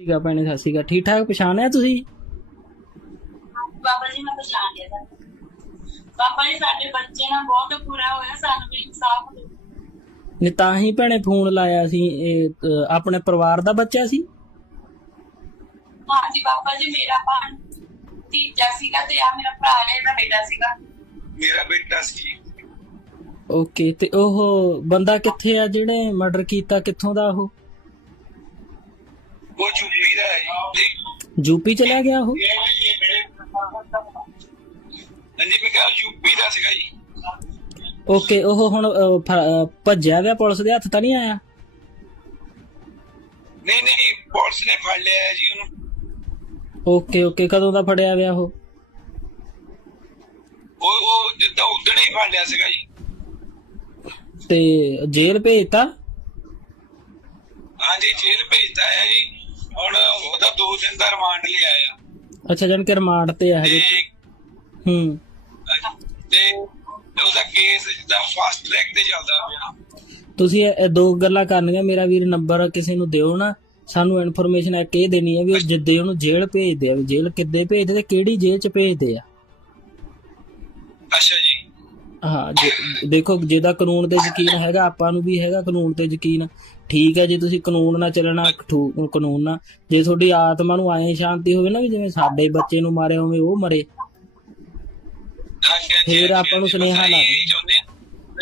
ਸੀਗਾ ਭੈਣੇ ਸਤਿ ਸ਼੍ਰੀ ਅਕਾਲ। ਠੀਕ ਠਾਕ ਪਛਾਣਿਆ ਤੁਸੀਂ? ਬਾਬਾ ਜੀ ਮੈਂ ਪਛਾਣ ਲਿਆ ਤੁਹਾਨੂੰ ਬਾਬਾ ਜੀ ਸਾਡੇ ਬੱਚੇ ਨਾਲ ਬਹੁਤ ਬੁਰਾ ਹੋਇਆ ਸਾਨੂੰ ਵੀ ਇਨਸਾਫ ਦਿਓ। ਨੇ ਤਾਂ ਹੀ ਭੈਣੇ ਫੋਨ ਲਾਇਆ ਸੀ ਇਹ ਆਪਣੇ ਪਰਿਵਾਰ ਦਾ ਬੱਚਾ ਸੀ? ਹਾਂਜੀ ਬਾਬਾ ਜੀ ਮੇਰਾ ਭਾਣ ਤੀਜਾ ਸੀਗਾ ਤੇ ਆ ਮੇਰਾ ਭਰਾ ਹੈ ਇਹਦਾ ਬੇਟਾ ਸੀਗਾ। ਮੇਰਾ ਬੇਟਾ ਸੀ। ਓਕੇ ਤੇ ਉਹ ਬੰਦਾ ਕਿੱਥੇ ਆ? ਜਿਹੜੇ ਮਰਡਰ ਕੀਤਾ ਕਿੱਥੋਂ ਦਾ ਉਹ? ਉਹ ਯੂਪੀ ਦਾ ਹੈ ਜੀ। ਯੂਪੀ ਚਲਾ ਗਿਆ ਉਹ? ਹਾਂਜੀ ਮੈਂ ਕਿਹਾ ਯੂਪੀ ਦਾ ਸੀਗਾ ਜੀ। ਓਕੇ ਉਹ ਹੁਣ ਫ- ਭੱਜਿਆ ਗਿਆ ਪੁਲਿਸ ਦੇ ਹੱਥ ਤਾਂ ਨਹੀਂ ਆਇਆ? ਨਹੀਂ ਨਹੀਂ ਪੁਲਿਸ ਨੇ ਫੜ ਲਿਆ ਹੈ ਜੀ ਉਹਨੂੰ। ਓਕੇ ਓਕੇ ਕਦੋਂ ਦਾ ਫੜਿਆ ਗਿਆ ਉਹ? ਉਹ ਉਹ ਜਿੱਦਾਂ ਉਦਣ ਹੀ ਫੜ ਲਿਆ ਸੀਗਾ ਜੀ। ਤੇ ਜੇਲ੍ਹ ਭੇਜਤਾ? ਹਾਂਜੀ ਜੇਲ੍ਹ ਭੇਜਤਾ ਹੈ ਜੀ। ਹੁਣ ਉਹਦਾ 2 ਦਿਨ ਦਾ ਰਿਮਾਂਡ ਲਿਆ ਆ ਅੱਛਾ ਜਨ ਕੇ ਰਿਮਾਂਡ ਤੇ ਆ ਹਜੇ। ਤੇ ਹੂੰ। ਤੇ ਉਹਦਾ ਕੇਸ ਜਿੱਦਾਂ ਫਾਸਟ ਟਰੈਕ ਤੇ ਚੱਲਦਾ ਪਿਆ। ਤੁਸੀਂ ਇਹ ਇਹ ਦੋ ਗੱਲਾਂ ਕਰਨੀਆਂ ਮੇਰਾ ਵੀਰ ਨੰਬਰ ਕਿਸੇ ਨੂੰ ਦਿਓ ਨਾ। ਸਾਨੂੰ ਇਨਫੋਰਮੇਸ਼ਨ ਇੱਕ ਇਹ ਦੇਣੀ ਹੈ ਵੀ ਉਹ ਜਿੱਦੇ ਉਹਨੂੰ ਜੇਲ੍ਹ ਭੇਜਦੇ ਆ ਵੀ ਜੇਲ੍ਹ ਕਿੱਦੇ ਭੇਜਦੇ ਤੇ ਕਿਹੜੀ ਜੇਲ੍ਹ ਚ ਭੇਜਦੇ ਆ। ਅੱਛਾ ਜੀ। ਹਾਂ ਜੇ- ਦੇਖੋ ਜਿਹਦਾ ਕਾਨੂੰਨ ਤੇ ਯਕੀਨ ਹੈਗਾ ਆਪਾਂ ਨੂੰ ਵੀ ਹੈਗਾ ਕਾਨੂੰਨ ਤੇ ਯਕੀਨ। ਠੀਕ ਹੈ ਜੇ ਤੁਸੀਂ ਕਾਨੂੰਨ ਨਾਲ ਚੱਲਣਾ ਕਾਨੂੰਨ ਨਾਲ ਜੇ ਤੁਹਾਡੀ ਆਤਮਾ ਨੂੰ ਆਏ ਸ਼ਾਂਤੀ ਹੋਵੇ ਨਾ ਵੀ ਜਿਵੇਂ ਸਾਡੇ ਬੱਚੇ ਨੂੰ ਮਾਰਿਆ ਉਵੇਂ ਉਹ ਮਰੇ। ਫਿਰ ਆਪਾਂ ਨੂੰ ਸੁਨੇਹਾ ਲਾ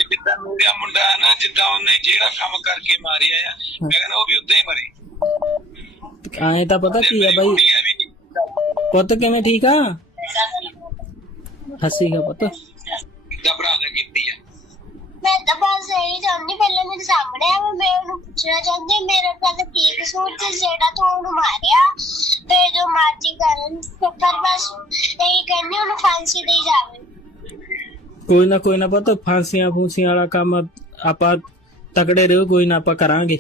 ਜਿੱਦਾਂ ਮੇਰਾ ਮੁੰਡਾ ਨਾ ਜਿੱਦਾਂ ਉਹਨੇ ਜਿਹੜਾ ਕੰਮ ਕਰਕੇ ਮਾਰਿਆ ਆ ਮੈਂ ਕਹਿੰਦਾ ਉਹ ਵੀ ਉਦਾਂ ਹੀ ਮਰੇ। ਐਂ ਤਾਂ ਪਤਾ ਕੀ ਆ ਮੇਰੀ ਬਾਈ ਪੁੱਤ ਕਿਵੇਂ ਠੀਕ ਆ? ਪੁੱਤ ਨੇ ਕੀਤੀ ਆ ਮੈਂ ਤਾਂ ਬਸ ਇਹੀ ਚਾਹੁੰਦੀ, ਪਹਿਲਾਂ ਮੇਰੇ ਸਾਹਮਣੇ ਆ ਮੈਂ ਉਹਨੂੰ ਪੁੱਛਣਾ ਚਾਹੁੰਦੀ, ਮੇਰੇ ਕੋਲ ਕੀ ਕਸੂਰ ਤੇ ਜਿਹੜਾ ਤੂੰ ਉਹਨੂੰ ਮਾਰਿਆ, ਤੇ ਜੋ ਮਰਜ਼ੀ ਕਰਨ, ਪਰ ਬਸ ਇਹੀ ਕਹਿੰਦੀ, ਉਹਨੂੰ ਫਾਂਸੀ ਦੇ ਜਾਵੇ। ਕੋਈ ਨਾ ਕੋਈ ਨਾ ਪੁੱਤ, ਫਾਂਸੀਆਂ ਫੂਸੀਆਂ ਵਾਲਾ ਕੰਮ ਆਪਾਂ ਤਕੜੇ ਰਹੋ, ਕੋਈ ਨਾ ਆਪਾਂ ਕਰਾਂਗੇ।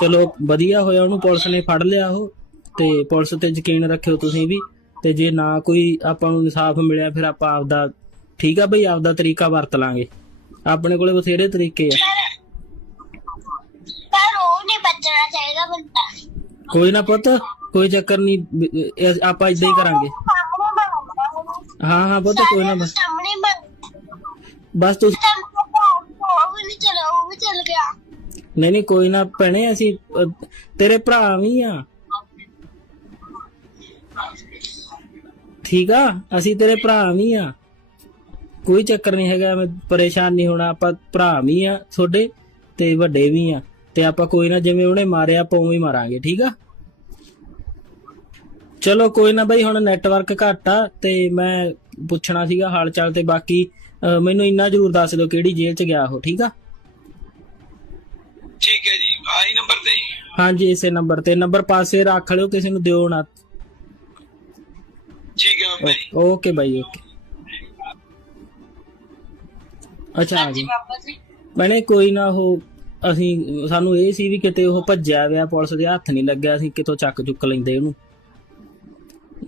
ਚਲੋ, ਵਧੀਆ ਹੋਇਆ ਉਹਨੂੰ ਪੁਲਿਸ ਨੇ ਫੜ ਲਿਆ ਉਹ, ਤੇ ਪੁਲਿਸ ਤੇ ਯਕੀਨ ਰੱਖਿਓ ਤੁਸੀਂ ਵੀ, ਤੇ ਜੇ ਨਾ ਕੋਈ ਆਪਾਂ ਨੂੰ ਇਨਸਾਫ ਮਿਲਿਆ, ਫਿਰ ਆਪਾਂ ਆਪਦਾ, ਠੀਕ ਆ ਬਈ, ਆਪਦਾ ਤਰੀਕਾ ਵਰਤ ਲਾਂਗੇ। ਆਪਣੇ ਕੋਲੇ ਬਥੇਰੇ ਤਰੀਕੇ ਆ। ਪਰ ਉਹ ਨਹੀਂ ਬਚਣਾ ਚਾਹੀਦਾ ਬੰਦਾ। ਕੋਈ ਨਾ ਪੁੱਤ ਕੋਈ ਚੱਕਰ ਨਹੀਂ ਆਪਾਂ ਇਦਾਂ ਹੀ ਕਰਾਂਗੇ। ਹਾਂ ਹਾਂ ਪੁੱਤ ਕੋਈ ਨਾ ਬਸ। ਬਸ ਵੀ ਨਹੀਂ ਨਹੀਂ ਕੋਈ ਨਾ ਭੈਣੇ ਅਸੀਂ ਤੇਰੇ ਭਰਾ ਵੀ ਆ। ਠੀਕ ਆ? ਅਸੀਂ ਤੇਰੇ ਭਰਾ ਵੀ ਆ। ਕੋਈ ਚੱਕਰ ਨਹੀਂ ਹੈਗਾ ਮੈਂ ਪਰੇਸ਼ਾਨ ਨਹੀਂ ਹੋਣਾ ਆਪਾਂ ਭਰਾ ਵੀ ਆ ਤੁਹਾਡੇ ਤੇ ਵੱਡੇ ਵੀ ਆ ਤੇ ਆਪਾਂ ਕੋਈ ਨਾ ਜਿਵੇਂ ਉਹਨੇ ਮਾਰਿਆ ਆਪਾਂ ਉਵੇਂ ਮਾਰਾਂਗੇ ਠੀਕ ਆ? ਚਲੋ ਕੋਈ ਨਾ ਬਈ ਹੁਣ ਨੈਟਵਰਕ ਘੱਟ ਆ ਤੇ ਮੈਂ ਪੁੱਛਣਾ ਸੀਗਾ ਹਾਲ ਚਾਲ ਤੇ ਬਾਕੀ ਮੈਨੂੰ ਇੰਨਾ ਜ਼ਰੂਰ ਦੱਸ ਦਿਓ ਕਿਹੜੀ ਜੇਲ੍ਹ ਚ ਗਿਆ ਉਹ ਠੀਕ ਆ? ਠੀਕ ਹੈ ਜੀ ਆਹੀ ਨੰਬਰ ਤੇ ਜੀ। ਹਾਂਜੀ ਇਸੇ ਨੰਬਰ ਤੇ ਨੰਬਰ ਪਾਸੇ ਰੱਖ ਲਿਓ ਕਿਸੇ ਨੂੰ ਦਿਓ ਨਾ। ਠੀਕ ਹੈ ਜੀ ਓਕੇ ਬਾਈ ਓਕੇ। ਅੱਛਾ ਆ ਗਈ ਮੈਨੇ ਕੋਈ ਨਾ ਉਹ ਅਸੀਂ ਸਾਨੂੰ ਇਹ ਸੀ ਵੀ ਕਿਤੇ ਉਹ ਭੱਜਿਆ ਗਿਆ ਪੁਲਿਸ ਦੇ ਹੱਥ ਨਹੀਂ ਲੱਗਿਆ ਸੀ ਕਿਤੋਂ ਚੱਕ ਚੁੱਕ ਲੈਂਦੇ ਉਹਨੂੰ।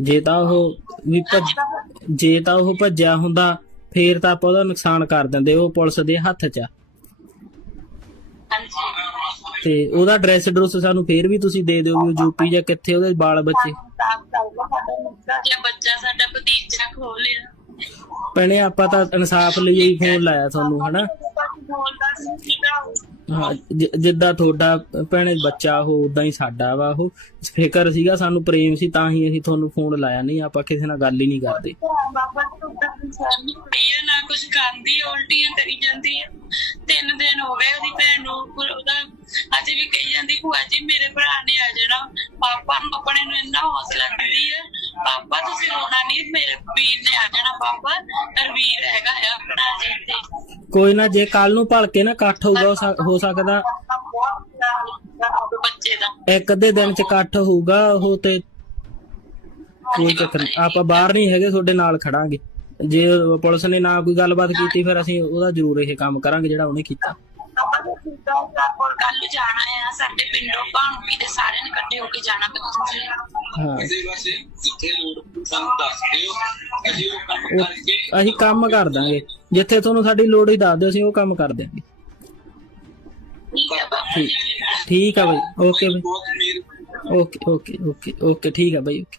ਜੇ ਤਾਂ ਉਹ ਵੀ ਭੱਜ ਜੇ ਤਾਂ ਉਹ ਭੱਜਿਆ ਹੁੰਦਾ ਫੇਰ ਤਾਂ ਆਪਾਂ ਉਹਦਾ ਨੁਕਸਾਨ ਕਰ ਦਿੰਦੇ ਉਹ ਪੁਲਿਸ ਦੇ ਹੱਥ 'ਚ। ਆ ਹਾਂਜੀ। ਤੇ ਉਹਦਾ ਐਡਰੈਸ ਐਡਰੈਸ ਸਾਨੂੰ ਫੇਰ ਵੀ ਤੁਸੀਂ ਦੇ ਦਿਓ ਵੀ ਉਹ ਯੂਪੀ ਜਾਂ ਕਿੱਥੇ ਉਹਦੇ ਬਾਲ ਬੱਚੇ। ਜੇ ਬੱਚਾ ਸਾਡਾ ਭਤੀਜਾ ਖੋ ਲਿਆ। ਭੈਣੇ ਆਪਾਂ ਤਾਂ ਇਨਸਾਫ ਲਈ ਹੀ ਫੋਨ ਲਾਇਆ ਤੁਹਾਨੂੰ ਹਨਾ? ਹਾਂ ਜਿੱਦਾਂ ਤੁਹਾਡਾ ਭੈਣੇ ਬੱਚਾ ਉਹ ਉਦਾਂ ਹੀ ਸਾਡਾ ਵਾ ਉਹ। ਫਿਕਰ ਸੀਗਾ ਸਾਨੂੰ ਪ੍ਰੇਮ ਸੀ ਤਾਂ ਹੀ ਅਸੀਂ ਤੁਹਾਨੂੰ ਫੋਨ ਲਾਇਆ। ਨਹੀਂ ਆਪਾਂ ਕਿਸੇ ਨਾਲ ਗੱਲ ਹੀ ਨਹੀਂ ਕਰਦੇ। ਬਾਬਾ ਜੀ ਨਾ ਕੁਝ ਖਾਂਦੀ ਆ, ਉਲਟੀਆਂ ਕਰੀ ਜਾਂਦੀ ਆ। ਤਿੰਨ ਦਿਨ ਹੋ ਗਏ ਉਹਦੀ ਭੈਣ ਨੂੰ ਉਹਦਾ ਅੱਜ ਵੀ ਕਹੀ ਜਾਂਦੀ ਭੂਆ ਜੀ ਮੇਰੇ ਭਰਾ ਨੇ ਆ ਜਾਣਾ। ਪਾਪਾ ਨੂੰ ਆਪਣੇ ਨੂੰ ਇੰਨਾ ਹੌਸਲਾ ਦਿੰਦੀ ਪਾਪਾ ਤੁਸੀਂ ਰੋਣਾ ਨਹੀਂ ਮੇਰੇ ਵੀਰ ਨੇ ਆ ਜਾਣਾ ਪਾਪਾ ਰਵੀਰ ਹੈਗਾ ਆ ਆਪਣਾ ਜੀ ਤੇ ਕੋਈ ਨਾ ਜੇ ਕੱਲ ਨੂੰ ਭਲਕੇ ਨਾ ਇਕੱਠ ਹੋਊਗਾ ਹੋ ਸਕ- ਹੋ ਸਕਦਾ। ਬੱਚੇ ਦਾ। ਇੱਕ ਅੱਧੇ ਦਿਨ ਚ ਇਕੱਠ ਹੋਊਗਾ ਉਹ ਤੇ ਕੋਈ ਚੱਕਰ ਨਹੀਂ। ਆਪਾਂ ਬਾਹਰ ਨਹੀਂ ਹੈਗੇ ਤੁਹਾਡੇ ਨਾਲ ਖੜਾਂਗੇ। ਜੇ ਪੁਲਿਸ ਨੇ ਨਾ ਕੋਈ ਗੱਲਬਾਤ ਕੀਤੀ ਫਿਰ ਅਸੀਂ ਉਹਦਾ ਜ਼ਰੂਰ ਇਹ ਕੰਮ ਕਰਾਂਗੇ ਜਿਹੜਾ ਉਹਨੇ ਕੀਤਾ। ਕੱਲ ਜਾਣਾ ਆ ਸਾਡੇ ਪਿੰਡੋਂ ਭਾਣੂਕੀ ਦੇ ਸਾਰਿਆਂ ਨੇ ਇਕੱਠੇ ਹੋ ਕੇ ਜਾਣਾ। ਹਾਂ ਕਿਸੇ ਵਾਸਤੇ ਜਿੱਥੇ ਲੋੜ ਸਾਨੂੰ ਦੱਸ ਦਿਓ। ਅਸੀਂ ਉਹ ਕੰਮ ਉਹ- ਕਰਕੇ ਅਸੀਂ ਕੰਮ ਕਰ ਦਾਂਗੇ। ਜਿੱਥੇ ਤੁਹਾਨੂੰ ਸਾਡੀ ਲੋੜ ਹੀ ਦੱਸ ਦਿਓ ਅਸੀਂ ਉਹ ਕੰਮ ਕਰ ਦਿਆਂਗੇ। ਠੀਕ ਠੀਕ। ਆ ਬਈ ਓਕੇ ਬਈ ਓਕੇ ਓਕੇ ਓਕੇ ਓਕੇ। ਠੀਕ ਆ ਬਾਈ ਓਕੇ।